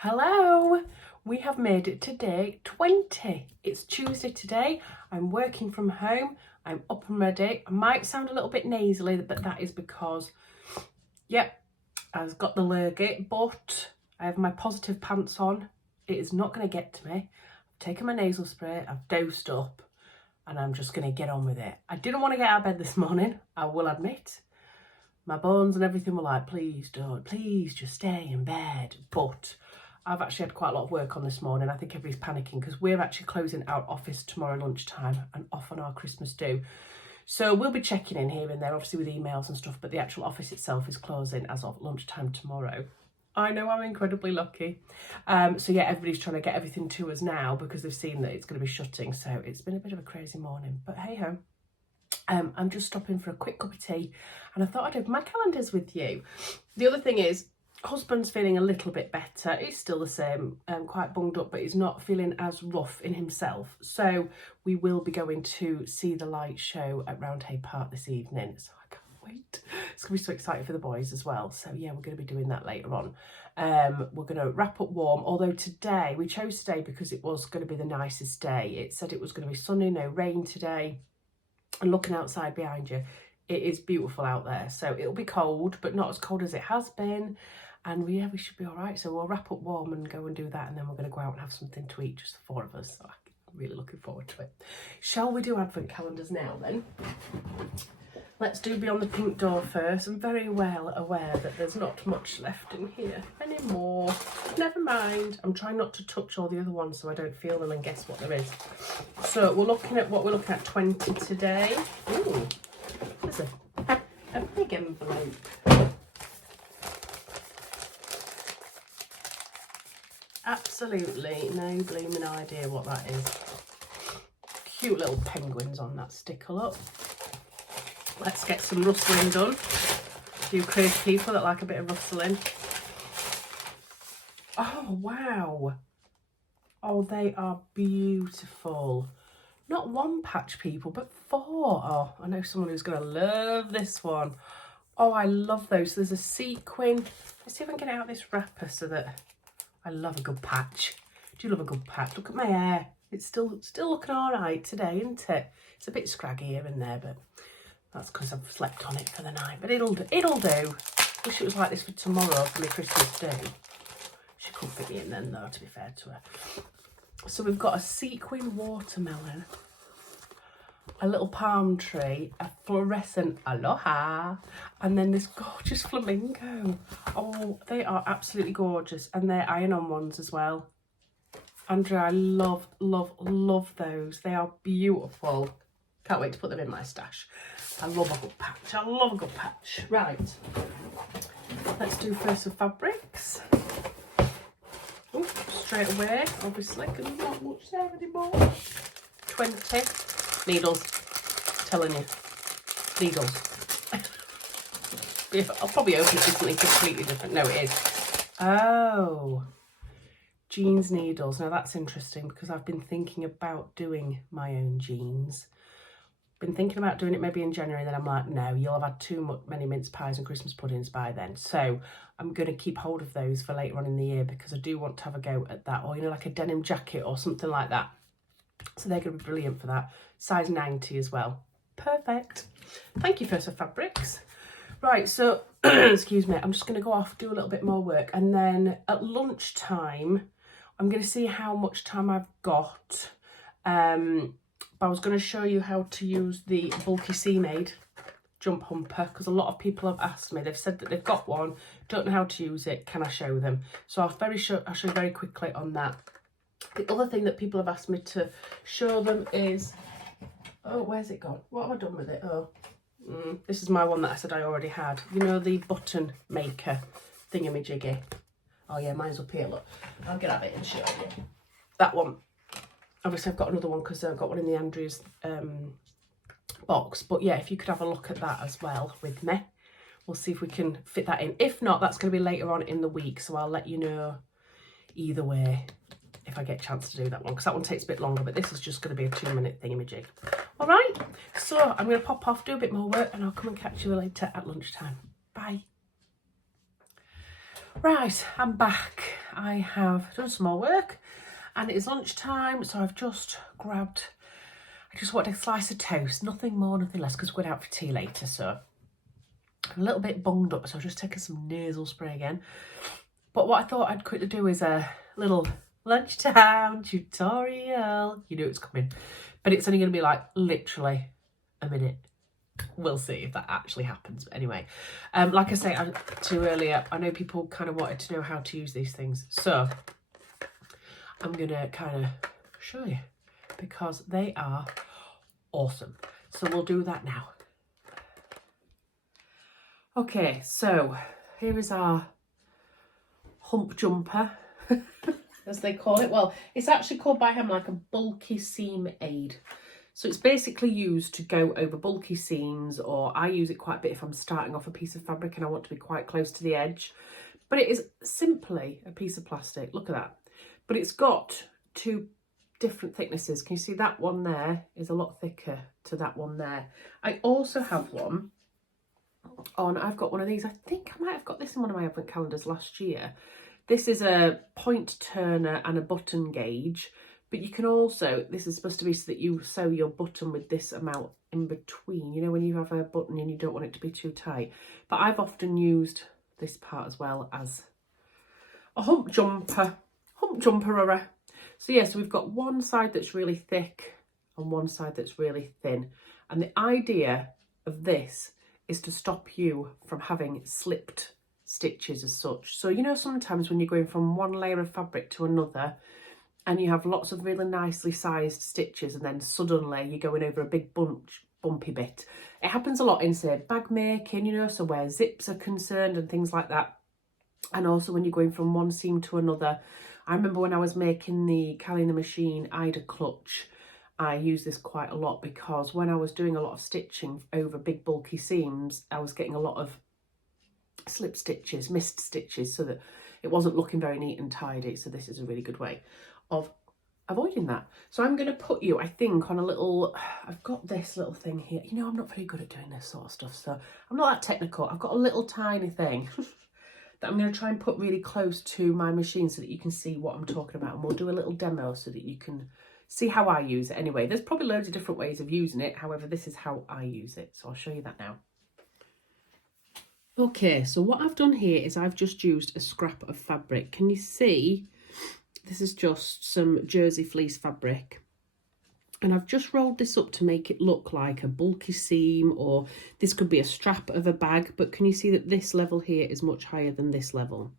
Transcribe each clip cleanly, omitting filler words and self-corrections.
Hello, we have made it to day 20. It's Tuesday today. I'm working from home. I'm up and ready. I might sound a little bit nasally, but that is because, yep, I've got the lurgy, but I have my positive pants on. It is not going to get to me. I've taken my nasal spray, I've dosed up, and I'm just going to get on with it. I didn't want to get out of bed this morning, I will admit. My bones and everything were like, please don't, please just stay in bed. But I've actually had quite a lot of work on this morning. I think everybody's panicking because we're actually closing our office tomorrow lunchtime and off on our Christmas do. So we'll be checking in here and there, obviously with emails and stuff, but the actual office itself is closing as of lunchtime tomorrow. I know, I'm incredibly lucky. So yeah, everybody's trying to get everything to us now because they've seen that it's going to be shutting. So it's been a bit of a crazy morning, but hey ho. I'm just stopping for a quick cup of tea and I thought I'd open my calendars with you. The other thing is, husband's feeling a little bit better. He's still the same, quite bunged up, but he's not feeling as rough in himself. So we will be going to see the light show at Roundhay Park this evening. So I can't wait. It's going to be so exciting for the boys as well. So yeah, we're going to be doing that later on. We're going to wrap up warm, although today, we chose today because it was going to be the nicest day. It said it was going to be sunny, no rain today. And looking outside behind you, it is beautiful out there. So it'll be cold, but not as cold as it has been. And yeah, we should be all right. So we'll wrap up warm and go and do that. And then we're going to go out and have something to eat, just the four of us. So I'm really looking forward to it. Shall we do advent calendars now then? Let's do Beyond the Pink Door first. I'm very well aware that there's not much left in here anymore. Never mind. I'm trying not to touch all the other ones so I don't feel them and guess what there is. So we're looking at 20 today. Ooh, there's a big envelope. Absolutely no blooming idea what that is. Cute little penguins on that sticker up. Let's get some rustling done. You crazy people that like a bit of rustling. Oh, wow. Oh, they are beautiful. Not one patch, people, but four. Oh, I know someone who's going to love this one. Oh, I love those. So there's a sequin. Let's see if I can get it out of this wrapper so that I love a good patch. Do you love a good patch? Look at my hair. It's still looking all right today, isn't it? It's a bit scraggy here and there, but that's because I've slept on it for the night. But it'll do. Wish it was like this for tomorrow for my Christmas do. She couldn't fit me in then, though, to be fair to her. So we've got a sequin watermelon, a little palm tree, a fluorescent aloha, and then this gorgeous flamingo. Oh, they are absolutely gorgeous, and they're iron-on ones as well. Andrea, I love, love, love those. They are beautiful. Can't wait to put them in my stash. I love a good patch. I love a good patch. Right. Let's do first the fabrics. Ooh, straight away, obviously, because there's not much there anymore. 20 needles. Telling you. Needles. I'll probably open it to something completely different. No, it is. Oh. Jeans needles. Now that's interesting because I've been thinking about doing my own jeans. Been thinking about doing it maybe in January, then I'm like, no, you'll have had too many mince pies and Christmas puddings by then. So I'm going to keep hold of those for later on in the year because I do want to have a go at that, or, you know, like a denim jacket or something like that. So they're going to be brilliant for that. Size 90 as well. Perfect. Thank you, First for Fabrics. Right, so, excuse me, I'm just going to go off, do a little bit more work. And then at lunchtime, I'm going to see how much time I've got. But I was going to show you how to use the Bulky Seamaid jump humper because a lot of people have asked me. They've said that they've got one, don't know how to use it. Can I show them? So I'll show you very quickly on that. The other thing that people have asked me to show them is, oh, where's it gone? What have I done with it? Oh, this is my one that I said I already had. You know, the button maker thingamajiggy. Oh yeah, mine's up here, look. I'll get at it and show you. That one. Obviously, I've got another one because I've got one in the Andrews box. But yeah, if you could have a look at that as well with me. We'll see if we can fit that in. If not, that's going to be later on in the week. So I'll let you know either way if I get a chance to do that one. Because that one takes a bit longer. But this is just going to be a 2-minute thingamajig. All right. So I'm going to pop off, do a bit more work. And I'll come and catch you later at lunchtime. Bye. Right, I'm back. I have done some more work and it is lunchtime, so I've just grabbed, I just wanted a slice of toast, nothing more, nothing less, because we're going out for tea later, so I'm a little bit bunged up, so I've just taken some nasal spray again. But what I thought I'd quickly do is a little lunchtime tutorial. You know it's coming, but it's only going to be like literally a minute. We'll see if that actually happens. But anyway, like I say to you earlier, I know people kind of wanted to know how to use these things, so I'm gonna kind of show you because they are awesome. So we'll do that now. Okay, so here is our hump jumper, as they call it. Well, it's actually called by him like a bulky seam aid. So it's basically used to go over bulky seams, or I use it quite a bit if I'm starting off a piece of fabric and I want to be quite close to the edge. But it is simply a piece of plastic, look at that. But it's got two different thicknesses. Can you see that one there is a lot thicker to that one there. I also have one on, I've got one of these, I think I might have got this in one of my advent calendars last year. This is a point turner and a button gauge. But you can also, this is supposed to be so that you sew your button with this amount in between, you know, when you have a button and you don't want it to be too tight. But I've often used this part as well as a hump jumper. So yeah, so we've got one side that's really thick and one side that's really thin. And the idea of this is to stop you from having slipped stitches as such. So, you know, sometimes when you're going from one layer of fabric to another, and you have lots of really nicely sized stitches and then suddenly you're going over a big bumpy bit. It happens a lot in, say, bag making, you know, so where zips are concerned and things like that. And also when you're going from one seam to another. I remember when I was making the Callie in the Machine Ida clutch, I used this quite a lot because when I was doing a lot of stitching over big bulky seams, I was getting a lot of slip stitches, missed stitches, so that it wasn't looking very neat and tidy. So this is a really good way of avoiding that. So I'm going to put you, I think, on a little, I've got this little thing here. You know, I'm not very good at doing this sort of stuff, so I'm not that technical. I've got a little tiny thing that I'm going to try and put really close to my machine so that you can see what I'm talking about. And we'll do a little demo so that you can see how I use it. Anyway, there's probably loads of different ways of using it. However, this is how I use it. So I'll show you that now. Okay, so what I've done here is I've just used a scrap of fabric. Can you see? This is just some jersey fleece fabric. And I've just rolled this up to make it look like a bulky seam, or this could be a strap of a bag. But can you see that this level here is much higher than this level?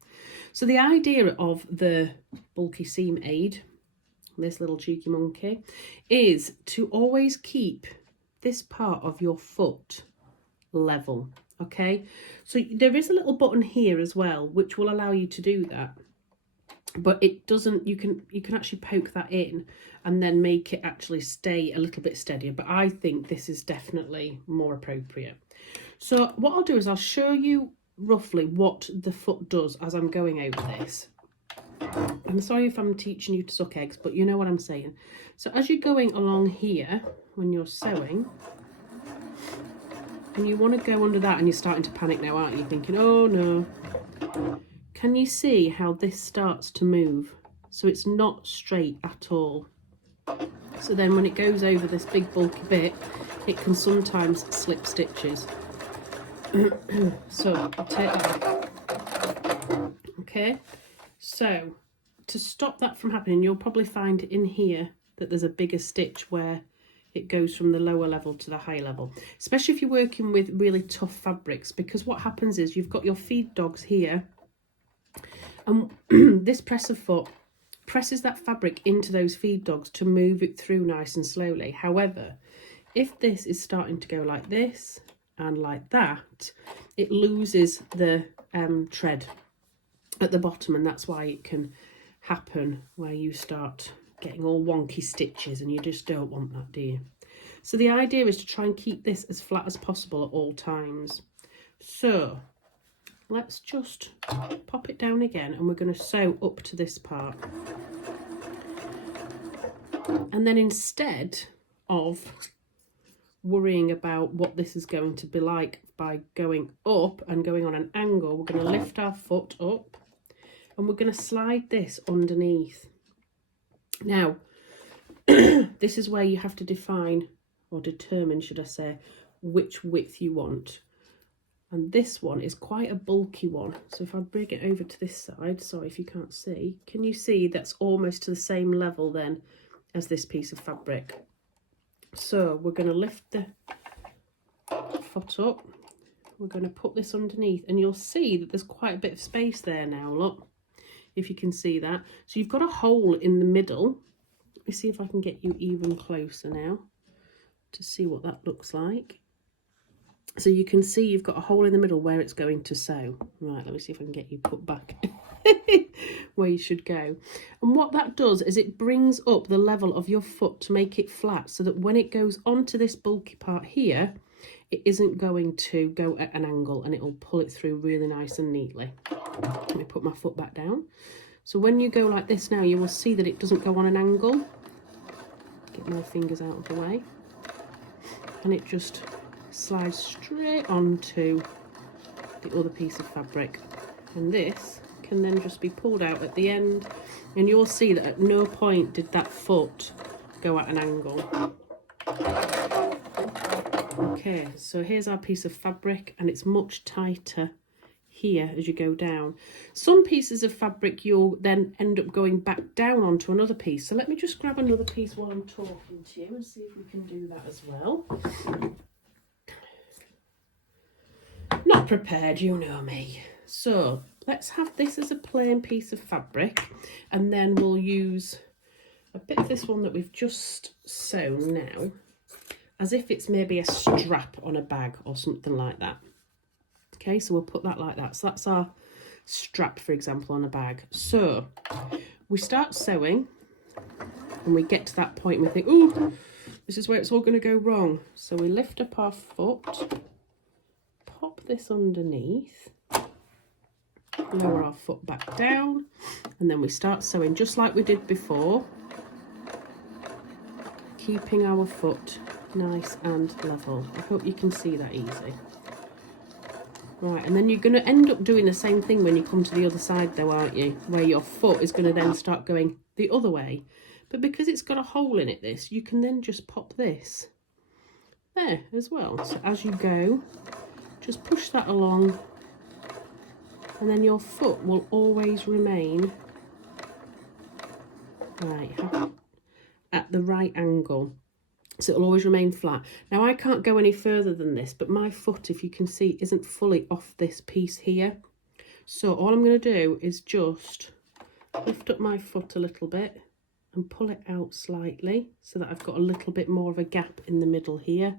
So the idea of the bulky seam aid, this little cheeky monkey, is to always keep this part of your foot level. Okay, so there is a little button here as well, which will allow you to do that. But it doesn't, you can actually poke that in and then make it actually stay a little bit steadier. But I think this is definitely more appropriate. So what I'll do is I'll show you roughly what the foot does as I'm going over this. I'm sorry if I'm teaching you to suck eggs, but you know what I'm saying. So as you're going along here, when you're sewing, and you want to go under that, and you're starting to panic now, aren't you? Thinking, oh no. Can you see how this starts to move? So it's not straight at all. So then when it goes over this big bulky bit, it can sometimes slip stitches. So I'll take that off. Okay, so to stop that from happening, you'll probably find in here that there's a bigger stitch where it goes from the lower level to the high level, especially if you're working with really tough fabrics, because what happens is you've got your feed dogs here, and this presser foot presses that fabric into those feed dogs to move it through nice and slowly. However, if this is starting to go like this and like that, it loses the tread at the bottom, and that's why it can happen where you start getting all wonky stitches, and you just don't want that, do you? So the idea is to try and keep this as flat as possible at all times. So let's just pop it down again, and we're going to sew up to this part. And then instead of worrying about what this is going to be like by going up and going on an angle, we're going to lift our foot up, and we're going to slide this underneath. Now, this is where you have to define, or determine, should I say, which width you want. And this one is quite a bulky one. So if I bring it over to this side, sorry if you can't see, can you see that's almost to the same level then as this piece of fabric? So we're going to lift the foot up. We're going to put this underneath, and you'll see that there's quite a bit of space there now, look, if you can see that. So you've got a hole in the middle. Let me see if I can get you even closer now to see what that looks like. So you can see you've got a hole in the middle where it's going to sew. Right, let me see if I can get you put back where you should go. And what that does is it brings up the level of your foot to make it flat, so that when it goes onto this bulky part here, it isn't going to go at an angle, and it will pull it through really nice and neatly. Let me put my foot back down. So when you go like this now, you will see that it doesn't go on an angle. Get my fingers out of the way. And it just slides straight onto the other piece of fabric. And this can then just be pulled out at the end, and you'll see that at no point did that foot go at an angle. Okay, so here's our piece of fabric, and it's much tighter here as you go down. Some pieces of fabric you'll then end up going back down onto another piece. So let me just grab another piece while I'm talking to you and see if we can do that as well. Not prepared, you know me. So let's have this as a plain piece of fabric, and then we'll use a bit of this one that we've just sewn now, as if it's maybe a strap on a bag or something like that. Okay, so we'll put that like that. So that's our strap, for example, on a bag. So we start sewing, and we get to that point and we think, ooh, this is where it's all going to go wrong. So we lift up our foot, pop this underneath, lower our foot back down, and then we start sewing just like we did before, keeping our foot nice and level. I hope you can see that easy. Right, and then you're going to end up doing the same thing when you come to the other side though, aren't you? Where your foot is going to then start going the other way. But because it's got a hole in it, this, you can then just pop this there as well. So as you go, just push that along, and then your foot will always remain right at the right angle. So it'll always remain flat. Now I can't go any further than this, but my foot, if you can see, isn't fully off this piece here. So all I'm going to do is just lift up my foot a little bit and pull it out slightly so that I've got a little bit more of a gap in the middle here.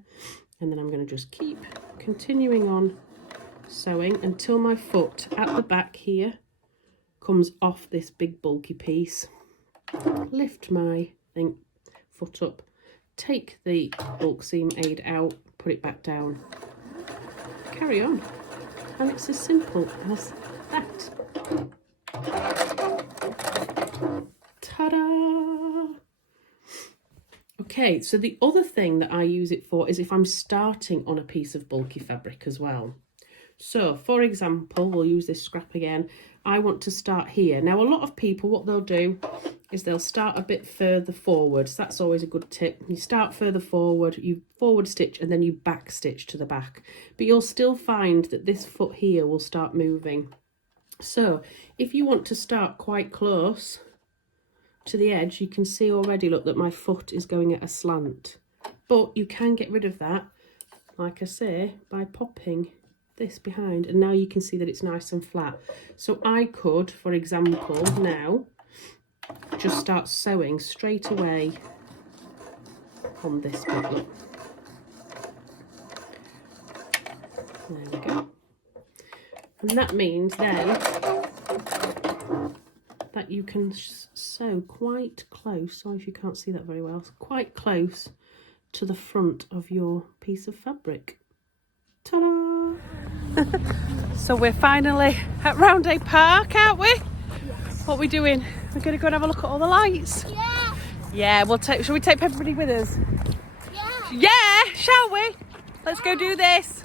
And then I'm going to just keep continuing on sewing until my foot at the back here comes off this big bulky piece. Lift my foot up, take the bulk seam aid out, put it back down, carry on, and it's as simple as that. Ta-da! Okay, so the other thing that I use it for is if I'm starting on a piece of bulky fabric as well. So, for example, we'll use this scrap again. I want to start here. Now, a lot of people, what they'll do is they'll start a bit further forward. So that's always a good tip. You start further forward, you forward stitch, and then you back stitch to the back. But you'll still find that this foot here will start moving. So, if you want to start quite close to the edge, you can see already, look, that my foot is going at a slant. But you can get rid of that, like I say, by popping this behind, and now you can see that it's nice and flat. So I could, for example, now just start sewing straight away on this bit, look. There we go. And that means then that you can sew quite close, sorry if you can't see that very well, quite close to the front of your piece of fabric. Ta-da! So we're finally at Roundhay Park, aren't we? Yes. What are we doing? We're going to go and have a look at all the lights. Yeah. Yeah, shall we take everybody with us? Yeah. Yeah, shall we? Let's go do this.